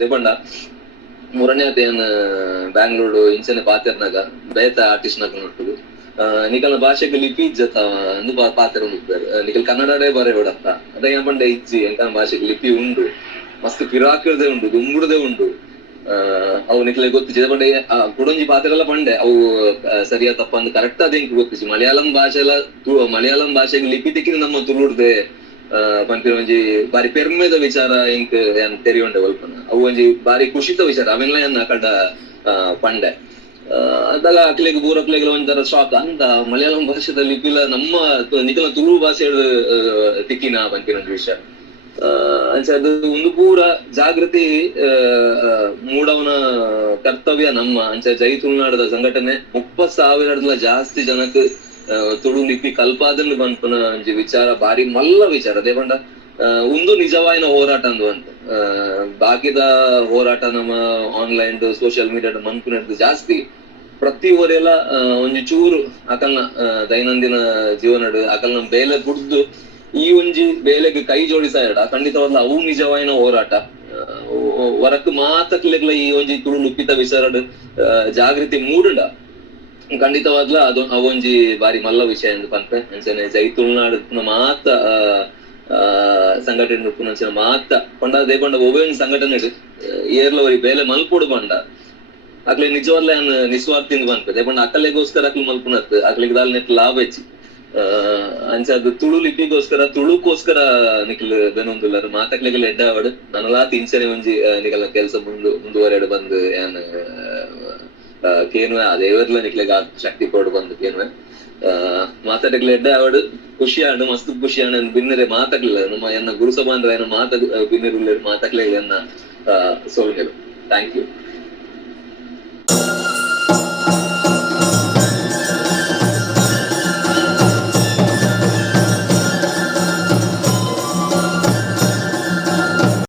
ದೇಪಂಡ ಮೂರನೇ ಆತೇನ್ ಬ್ಯಾಂಗ್ಳೂರು ಇಂಚನೆ ಪಾತೆರ್ನಾಗ ಬೇತ ಆರ್ಟಿಸ್ಟ್ ನಾಗ ನೋಡ್ತದೆ ನಿಕಲ್ನ ಭಾಷೆಗೆ ಲಿಪಿ ಇಜ್ಜತ್ತ ಪಾತ್ರ ನಿಕಲ್ ಕನ್ನಡದೇ ಬರೇ ಬಿಡತ್ತ ಅದ ಏನ್ ಪಂಡೆ ಇಜ್ಜಿ ಎಂಕ ಭಾಷೆಗೆ ಲಿಪಿ ಉಂಡು ಮಸ್ತ್ ಪಿರಾಕಿರದೆ ಉಂಡು ದುಂಬುಡದೆ ಉಂಡು ಅವು ನಿಕಲೆ ಗೊತ್ತಿಜ್ಜಿ ಪಂಡೆ ಕುಡೊಂಜಿ ಪಾತ್ರ ಎಲ್ಲ ಪಂಡೆ ಅವು ಸರಿಯಾ ತಪ್ಪ ಅಂದ್ ಕರೆಕ್ಟ್ ಅದೇ ಗೊತ್ತಿಜ್ಜಿ ಮಲಯಾಳಂ ಭಾಷೆಗೆ ಲಿಪಿ ತೆಕ್ಕಿನ ನಮ್ಮ ತುಳುಡ್ದೆ ಪಂಪಿನ ಒಂಜಿ ಬಾರಿ ಪೆರ್ಮೆದ ವಿಚಾರ ಇಂಕ್ ಏನ್ ತೆರಿಯುಂಡೆ ಒಲ್ಪನ ಅವು ಒಂಜಿ ಬಾರಿ ಖುಷಿತ ವಿಚಾರ ಅವೆಲ್ಲ ಏನ್ ಕಡ್ಡ ಪಂಡೆ ಅದಾಗ ಅಕ್ಲೆಗ್ ಬೂರಕ್ಲೆಗ್ ಒಂಥರ ಶಾಕ್ ಅಂತ ಮಲಯಾಳಂ ಭಾಷೆದ ಲಿಪಿಲ ನಮ್ಮ ನಿಕಲ ತುಳು ಭಾಷೆ ತಿಕ್ಕಿನ ಪಂಪಿನ ಒಂಜಿ ವಿಷಯ ಅದು ಒಂದು ಪೂರ ಜಾಗೃತಿ ಮೂಡವನ ಕರ್ತವ್ಯ ನಮ್ಮ ಅಂಚ ಜೈ ತುಳುನಾಡದ ಸಂಘಟನೆ 30,000 ಜಾಸ್ತಿ ಜನಕ್ಕೆ ತುಳು ಲಿಪಿ ಕಲ್ಪಾದನ್ನು ಬಂಪನ ಒಂಜಿ ವಿಚಾರ ಬಾರಿ ಮಲ್ಲ ವಿಚಾರ ದೇವಂಡ ಒಂದು ನಿಜವಾಯಿನ ಹೋರಾಟ ಅಂದು ಅಂತ ಬಾಕಿದ ಹೋರಾಟ ನಮ್ಮ ಆನ್ಲೈನ್ ಸೋಷಿಯಲ್ ಮೀಡಿಯಾದ ಮನ್ಪುನದ್ದು ಜಾಸ್ತಿ ಪ್ರತಿ ಊರೆಲ್ಲ ಒಂಜಿ ಚೂರು ಅಕಲ್ನ ದೈನಂದಿನ ಜೀವನ ಅಕಲ್ನ ಬೇಲೆ ಕುಡ್ದು ಈ ಒಂಜಿ ಬೇಲೆಗೆ ಕೈ ಜೋಡಿಸಾಡ ಖಂಡಿತವಾಗ್ಲ ಅವು ನಿಜವಾಯಿನ ಹೋರಾಟ ಹೊರಕ್ ಮಾತಕ್ಲೆಗ್ಲ ಈ ಒಂಜಿ ತುಳು ಲಿಪಿತ ವಿಚಾರ ಜಾಗೃತಿ ಮೂಡುಂಡ ಖಂಡಿತವಾಗ್ಲ ಅದು ಅವೊಂಜಿ ಬಾರಿ ಮಲ್ಲ ವಿಷಯ ಎಂದು ಪಂಪೆ ಅಂಚನೆ ಜೈ ತುಳುನಾಡು ಮಾತ ಸಂಘಟನೆ ಪುನಂಚಿನ ಮಾತ ಪಂಡ ದೇಪಂಡ ಒವ್ವೇನ್ ಸಂಘಟನೆ ಏರ್ಲವರಿ ಬೇಲೆ ಮಲ್ಪುಡು ಪಂಡ ಅಕ್ಲೆ ನಿಜವಲ್ಲ ನಿಸ್ವಾರ್ಥಿಂದ ಬಂತ ದೇಪಂಡ ಅಕ್ಕಲೆಗೋಸ್ಕರ ಅಕ್ಲು ಮಲ್ಪುನತ್ ಅಕ್ಲಿಗೆ ದಾಲ್ ನೆಟ್ ಲಾಭ ಹೆಚ್ಚಿ ಅಂಚ ಅದು ತುಳು ಲಿಪಿಗೋಸ್ಕರ ತುಳುಕೋಸ್ಕರ ನಿಖಿಲ್ ಬೆನೊಂದುಲ್ಲರು ಮಾತಕ್ಲೆಗೆಲ್ಲ ಎಡ್ಡಾವಡು ನನಲಾ ತಿಂಚನೆ ಒಂಜಿ ನಿಖಲ್ನ ಕೆಲಸ ಮುಂದುವರೆಡು ಬಂದು ಏನ್ ಕೇನುವೆ ಅದೇವರ್ಲ ನಿಕ್ಲೆಗ ಶಕ್ತಿ ಕೊಡು ಬಂದು ಕೇನುವೆ ಮಾತಾಡಕ್ಲೆ ಎಡ್ಡ ಅವಡು ಖುಷಿ ಆಡು ಮಸ್ತ್ ಖುಷಿ ಆಡ ಬಿನ್ನರೆ ಮಾತಾಡ್ಲಿಲ್ಲ ನಮ್ಮ ಎನ್ನ ಗುರುಸಭಾ ಅಂದ್ರೆ ಏನ ಬಿನ್ನರು ಮಾತಾಡ್ಲಿಲ್ಲ ಎನ್ನ ಸೋಲ್ಗೆಲು ಥ್ಯಾಂಕ್ ಯು.